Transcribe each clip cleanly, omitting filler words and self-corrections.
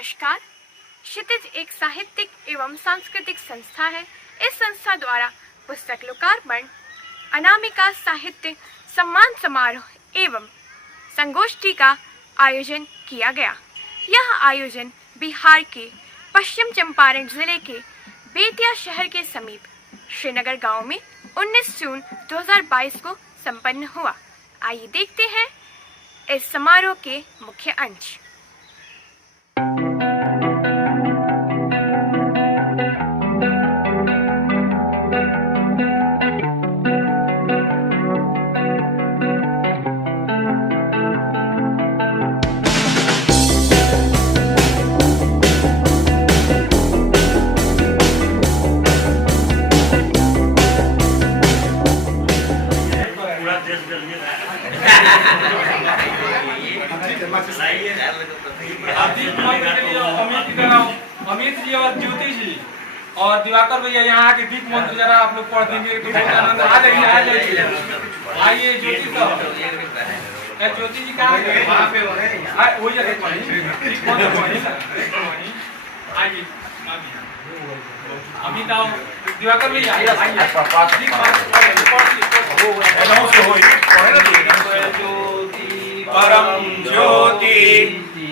नमस्कार। क्षितिज एक साहित्यिक एवं सांस्कृतिक संस्था है। इस संस्था द्वारा पुस्तक लोकार्पण, अनामिका साहित्य सम्मान समारोह एवं संगोष्ठी का आयोजन किया गया। यह आयोजन बिहार के पश्चिम चंपारण जिले के बेतिया शहर के समीप श्रीनगर गांव में 19 जून 2022 को संपन्न हुआ। आइए देखते हैं इस समारोह के मुख्य अंश। अमित जी और ज्योति जी और दिवाकर भैया यहाँ के दीप मंत्र जरा आप लोग पढ़ देंगे तो बहुत आनंद आ जाइए। आइए ज्योति साहब, ज्योति जी कहाँ गए? वहाँ पे वही जगह दीप मंत्र पढ़ी। आइए अमित आओ, दिवाकर भैया परम ज्योति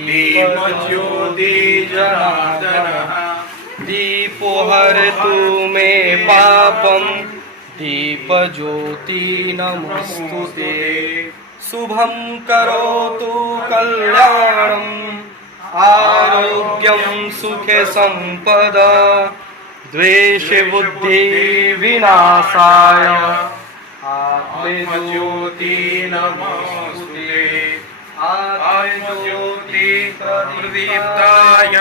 दीप ज्योति जनार्दनः दीपो हरतु मे पापम दीप ज्योति नमस्तुते शुभं करोतु कल्याणम् आरोग्यं सुखे संपदा द्वेष बुद्धि विनाशाय आत्मज्योति नमोस्तुते आत्मज्योति प्रदीप्ताय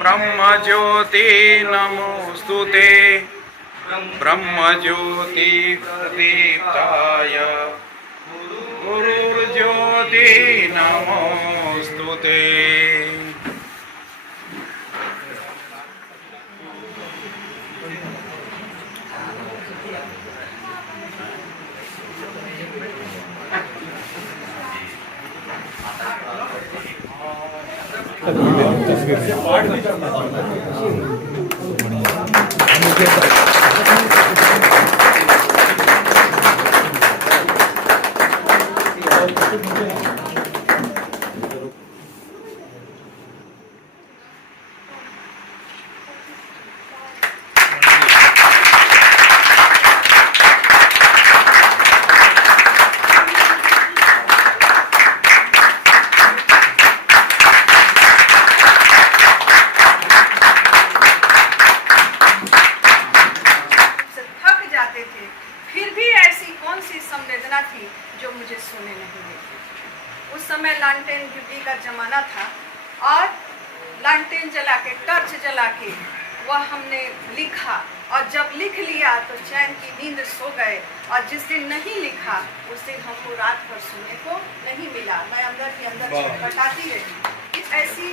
ब्रह्मज्योति नमोस्तुते ब्रह्मज्योति प्रदीप्ताय गुरुर्ज्योति नमोस्तुते। संवेदना थी जो मुझे सोने नहीं देती। उस समय लालटेन डिब्बी का जमाना था और लालटेन जला के, टर्च जला के वह हमने लिखा और जब लिख लिया तो चैन की नींद सो गए। और जिस दिन नहीं लिखा उस दिन हमको रात भर सोने को नहीं मिला। मैं अंदर ही अंदर छटपटाती रही। ऐसी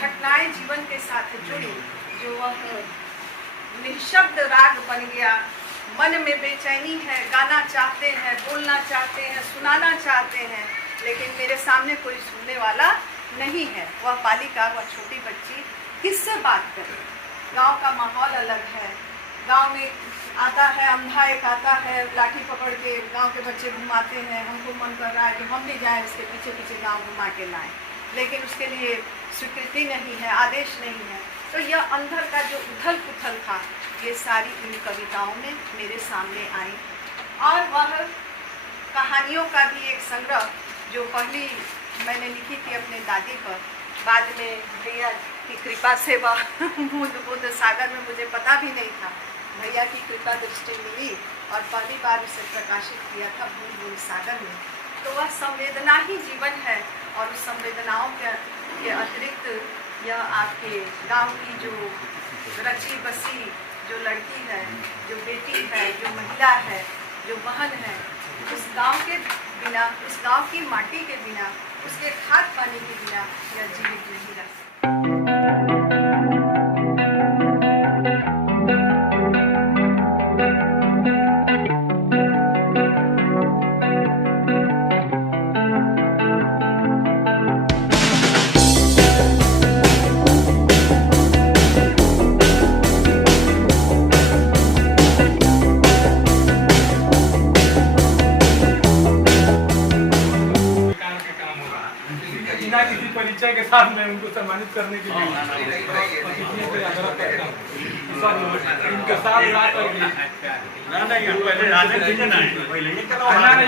घटनाएं जीवन के साथ जुड़ी जो वह निःशब्द राग बन गया। मन में बेचैनी है, गाना चाहते हैं, बोलना चाहते हैं, सुनाना चाहते हैं, लेकिन मेरे सामने कोई सुनने वाला नहीं है। वह बालिका, वह छोटी बच्ची किससे बात करे? गांव का माहौल अलग है। गांव में आता है अंधा, एक आता है लाठी पकड़ के गांव के बच्चे घुमाते हैं। हमको मन कर रहा है कि हम भी जाएं उसके पीछे पीछे गांव घुमा के लाएं, लेकिन उसके लिए स्वीकृति नहीं है, आदेश नहीं है। तो यह अंदर का जो उथल पुथल था, ये सारी इन कविताओं में मेरे सामने आई। और वह कहानियों का भी एक संग्रह जो पहली मैंने लिखी थी अपने दादी पर, बाद में भैया की कृपा से वह बुद्ध सागर में, मुझे पता भी नहीं था, भैया की कृपा दृष्टि मिली और पहली बार उसे प्रकाशित किया था बुद्ध सागर में। तो वह संवेदना ही जीवन है। और उस संवेदनाओं के अतिरिक्त यह आपके गांव की जो रची बसी जो लड़की है, जो बेटी है, जो महिला है, जो बहन है, उस गांव के बिना, उस गांव की माटी के बिना, उसके खाद पानी के बिना यह जीवित नहीं रह सकती। साथ में उनको सम्मानित करने के लिए अतिथियों से आग्रह करता हूँ सब उनके साथ ला करके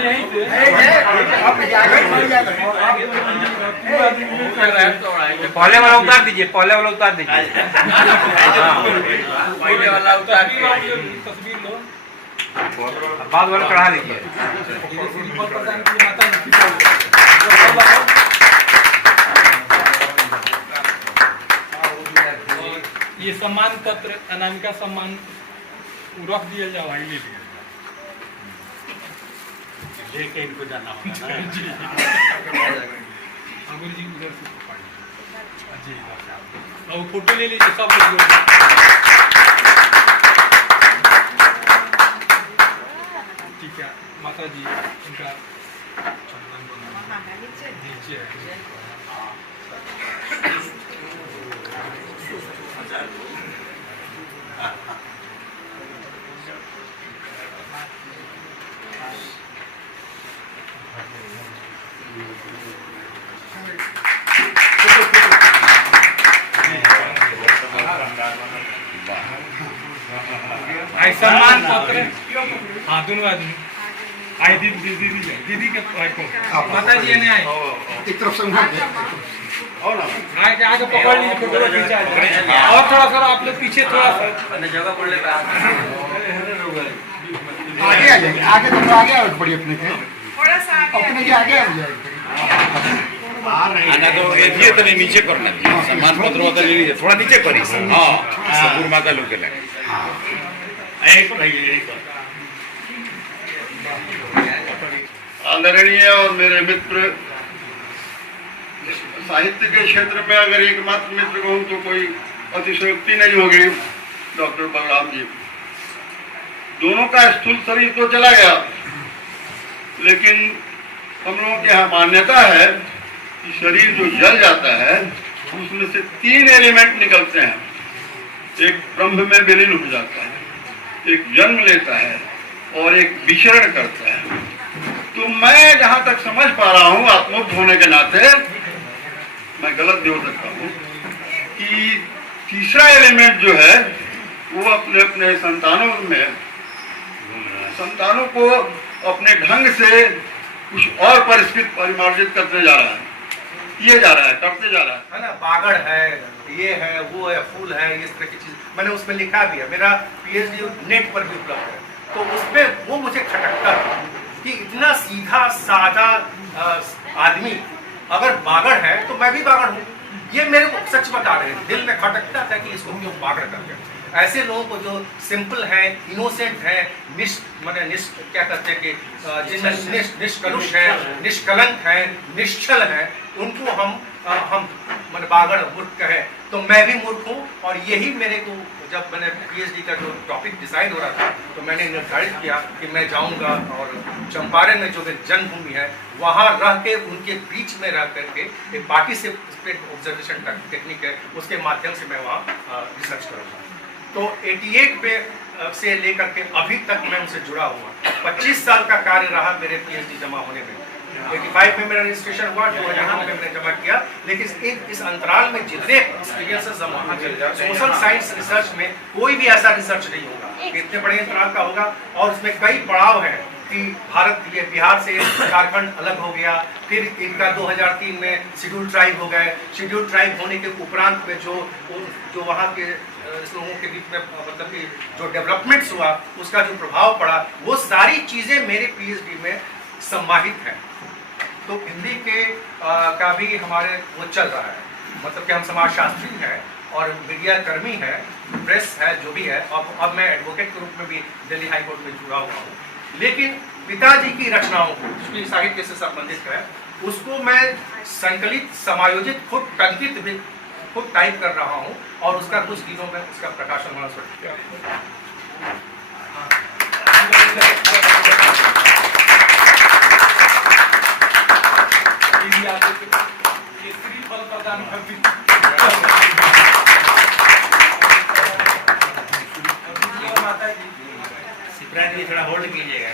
यहीं से पहले वाला उतार दीजिए, पहले वाला उतार दीजिए। पहले वाला उतार तस्वीर लो, बाद वाला चढ़ा दीजिए। प्रदान की माता ये सम्मान पत्र अनामिका सम्मान रख दिया जाओ, ले लिया लेके इनको जाना होगा ना जी। अमर जी उधर से पकड़िए जी, और फोटो ले लीजिए सब लोग। ठीक है माता जी, उनका नीचे है। आई सम्मान पत्र, हाँ दोनों आदमी आई दीदी के माता जी ने आई एक तरफ से आगे पकड़ लीजिए, फोटो खींचा और थोड़ा सा आप लोग पीछे थोड़ा सा आगे आ जाएंगे, आगे तो आगे आ पड़ी अपने के, थोड़ा सा अपने के आगे आ जाएंगे। आना तो ये तो नहीं नीचे करना सम्मान पत्र होता ले लीजिए, थोड़ा नीचे करिए। हाँ गुरु माता लोग के लगे आदरणीय और मेरे मित्र, साहित्य के क्षेत्र में अगर एकमात्र मित्र कहूँ तो कोई अतिशयोक्ति नहीं होगी। डॉक्टर बलराम जी, दोनों का स्थूल शरीर तो चला गया, लेकिन हम लोगों की यहाँ मान्यता है कि शरीर जो जल जाता है उसमें से 3 एलिमेंट निकलते हैं। एक ब्रह्म में विलीन हो जाता है, एक जन्म लेता है और एक विचरण करता है। तो मैं जहाँ तक समझ पा रहा हूँ आत्मोक्त होने के नाते, मैं गलत भी हो सकता हूँ, कि तीसरा एलिमेंट जो है वो अपने अपने संतानों को अपने ढंग से कुछ और परिष्कृत परिमार्जित करते जा रहा है, किए जा रहा है, करते जा रहा है ना। बागड़ है, ये है, वो है, फूल है, इस तरह की चीज मैंने उसमें लिखा भी है। मेरा पीएचडी नेट पर भी उपलब्ध है। तो उसमें वो मुझे खटकता था कि इतना सीधा साधा आदमी अगर बागड़ है तो मैं भी बागड़ हूँ। ये मेरे को सच बता रहे हैं, दिल में खटकता था कि इसको क्यों बागड़ करके। ऐसे लोगों को जो सिंपल है, इनोसेंट है, क्या कहते हैं कि जिनमें निष्कलुष है, निष्कलंक है, निश्चल है, उनको हम बागड़ मूर्ख कहे तो मैं भी मूर्ख हूँ। और यही मेरे को, जब मैंने पीएचडी का जो टॉपिक डिसाइड हो रहा था तो मैंने निर्धारित किया कि मैं जाऊँगा और चंपारण में जो मेरी जन्मभूमि है वहाँ रह के उनके बीच में रह करके एक पार्टिसिपेट ऑब्जर्वेशन टेक्निक है, उसके माध्यम से मैं वहाँ रिसर्च करूँगा। तो 88 में से लेकर के अभी तक मैं उनसे जुड़ा हुआ। 25 साल का कार्य रहा मेरे पीएचडी जमा होने में। 85 में मेरा रजिस्ट्रेशन हुआ, 2000 में मैंने जमा किया। लेकिन इस अंतराल में जितने एक्सपीरियंसेस सोशल साइंस रिसर्च में कोई भी ऐसा रिसर्च नहीं होगा इतने बड़े अंतराल का होगा। और उसमें कई पड़ाव है कि ये बिहार से झारखंड अलग हो गया, फिर इनका 2003 में शेड्यूल ट्राइब हो गए। शेड्यूल ट्राइब होने के उपरांत में जो वहाँ के लोगों के बीच में मतलब कि जो डेवलपमेंट्स हुआ उसका जो प्रभाव पड़ा, वो सारी चीज़ें मेरे पीएचडी में समाहित है। तो हिंदी के का भी हमारे वो चल रहा है, मतलब कि हम समाजशास्त्री हैं और मीडिया कर्मी है, प्रेस है, जो भी है। अब मैं एडवोकेट के रूप में भी दिल्ली हाई कोर्ट में जुड़ा हुआ हूँ। लेकिन पिताजी की रचनाओं को, जो साहित्य से संबंधित है, उसको मैं संकलित, समायोजित, खुद टंकित भी खुद टाइप कर रहा हूँ और उसका कुछ दिनों में उसका प्रकाशन होना शुरू किया। थोड़ा होल्ड कीजिएगा।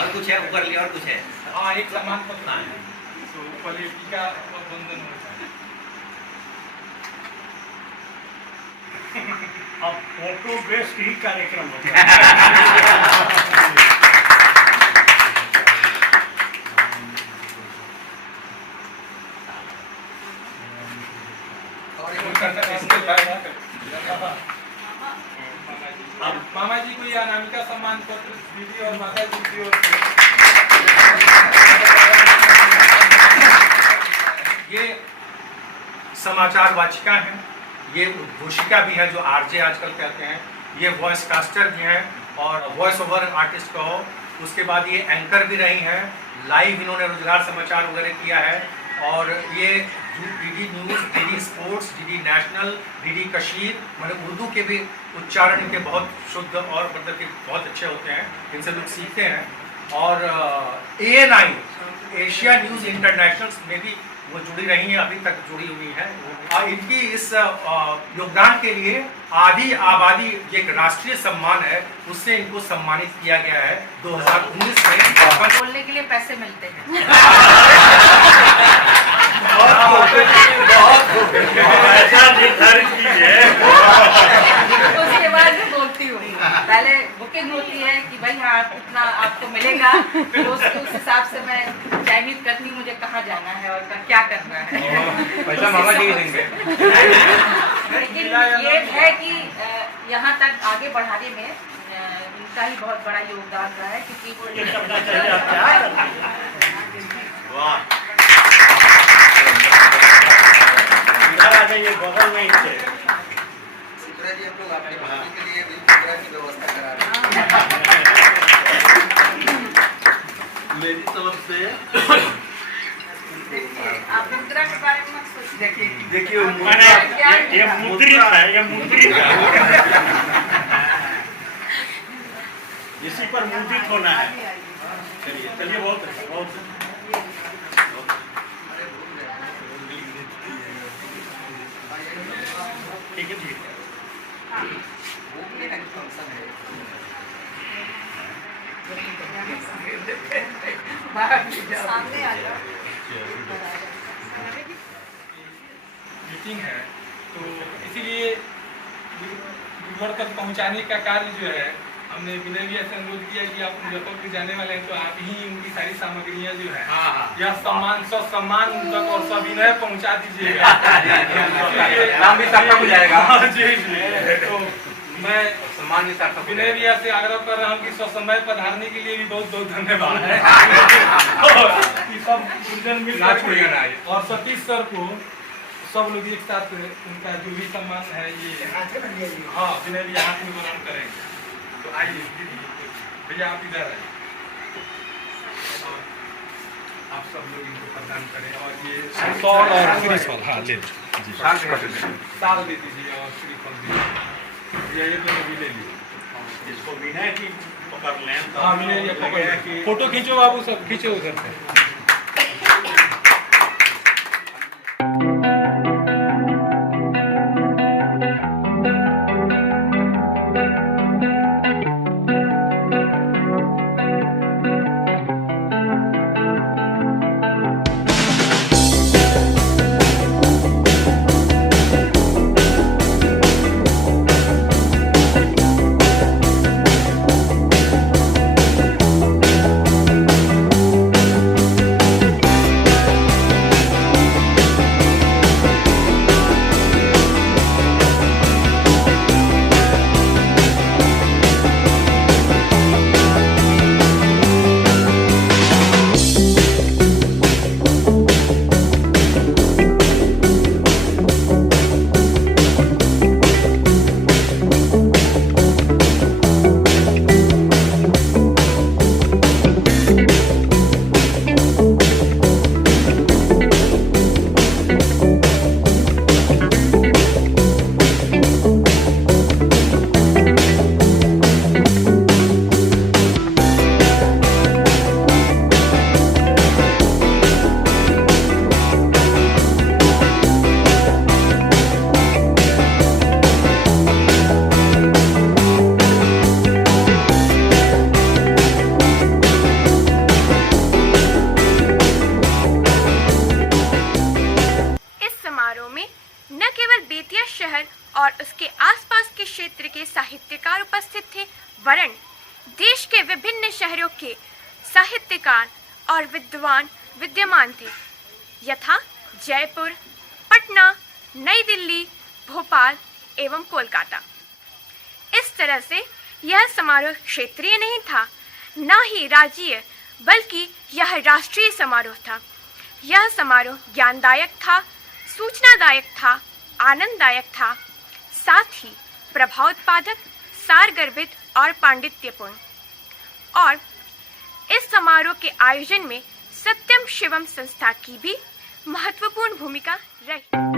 और कुछ है ऊपर लिया, और कुछ है। हाँ, एक सम्मान पत्र है, तो ऊपर टीका बंधन अब फोटो बेस्ड ही कार्यक्रम होता है। मामा जी को ये अनामिका सम्मान पत्र दीदी और माता जी की ओर से। ये समाचार वाचिका हैं, ये उद्घोषिका भी है जो आरजे आजकल कहते हैं, ये वॉइस कास्टर भी हैं और वॉइस ओवर आर्टिस्ट कहो, उसके बाद ये एंकर भी रही हैं, लाइव इन्होंने रोजगार समाचार वगैरह किया है और ये DD news, DD sports, DD national, DD Kashir, मतलब उर्दू के भी उच्चारण इनके बहुत शुद्ध और मतलब कि बहुत अच्छे होते हैं, इनसे लोग सीखते हैं। और ANI एशिया न्यूज़ इंटरनेशनल में भी वो जुड़ी रही हैं, अभी तक जुड़ी हुई हैं। और इनकी इस योगदान के लिए आदि आबादी एक राष्ट्रीय सम्मान है, उससे इनको सम्मानित किया गया है 2019 में। बोलने के लिए पैसे मिलते हैं। ऐसा निर्धारित कीजिए। उसके बाद मैं बोलती हूँ, पहले बुकिंग होती है कि भाई हाँ इतना आपको मिलेगा, फिर उस हिसाब से मैं चयनित करती हूँ मुझे कहाँ जाना है और क्या करना है। पैसा मामा जी देंगे। लेकिन ये है कि यहाँ तक आगे बढ़ाने में इनका ही बहुत बड़ा योगदान रहा है, क्योंकि वो ये करना चाहिए आप क्या करना वाह इधर आ जाइए बगल में इनसे। जी हम लोग अपनी भाभी के लिए भी पूरा की व्यवस्था करा रहे हैं मेरी तरफ से। आप मुद्रा के बारे में मत सोचिए। देखिए मैंने ये मुद्रित है, ये मुद्रित है, इसी पर मुद्रित होना है। चलिए चलिए बहुत अच्छा, बहुत अच्छा। ठीक है ठीक है। सामने आ जाओ। मीटिंग है तो इसीलिए घर तक पहुंचाने का कार्य जो है हमने विनय भैया से अनुरोध किया कि आप मुजफ्फरपुर जाने वाले हैं तो आप ही उनकी सारी सामग्रियां जो है यह सम्मान सम्मान तक और सविनय पहुंचा दीजिएगा। नाम भी सार्थक हो जाएगा। जी जी। तो मैं सम्मान भी सार्थक हो विनय भैया से आग्रह कर रहा हूँ कि स्वसमय पधारने के लिए भी बहुत बहुत धन्यवाद है। ये सब गुरुजन मिल ना छोड़िएगा ना ये। और सतीश सर को सब लोग एक साथ उनका जो भी सम्मान है ये हाँ विनय भैया हाथ में प्रदान करेंगे। तो आइए दीदी भैया आप इधर आइए, आप सब लोग इनको प्रदान करें और ये सॉल और श्रीफल हाँ ले साल दे दीजिए और श्रीफल दीजिए। ये तो भी ले लीजिए। इसको विनय की पकड़ लें। हाँ विनय भैया पकड़ फोटो खींचो बाबू सब खींचो उधर से। वरन देश के विभिन्न शहरों के साहित्यकार और विद्वान विद्यमान थे, यथा जयपुर, पटना, नई दिल्ली, भोपाल एवं कोलकाता। इस तरह से यह समारोह क्षेत्रीय नहीं था, न ही राज्यीय, बल्कि यह राष्ट्रीय समारोह था। यह समारोह ज्ञानदायक था, सूचनादायक था, आनंददायक था, साथ ही प्रभावोत्पादक, सारगर्भित और पांडित्यपूर्ण। और इस समारोह के आयोजन में सत्यम शिवम संस्था की भी महत्वपूर्ण भूमिका रही।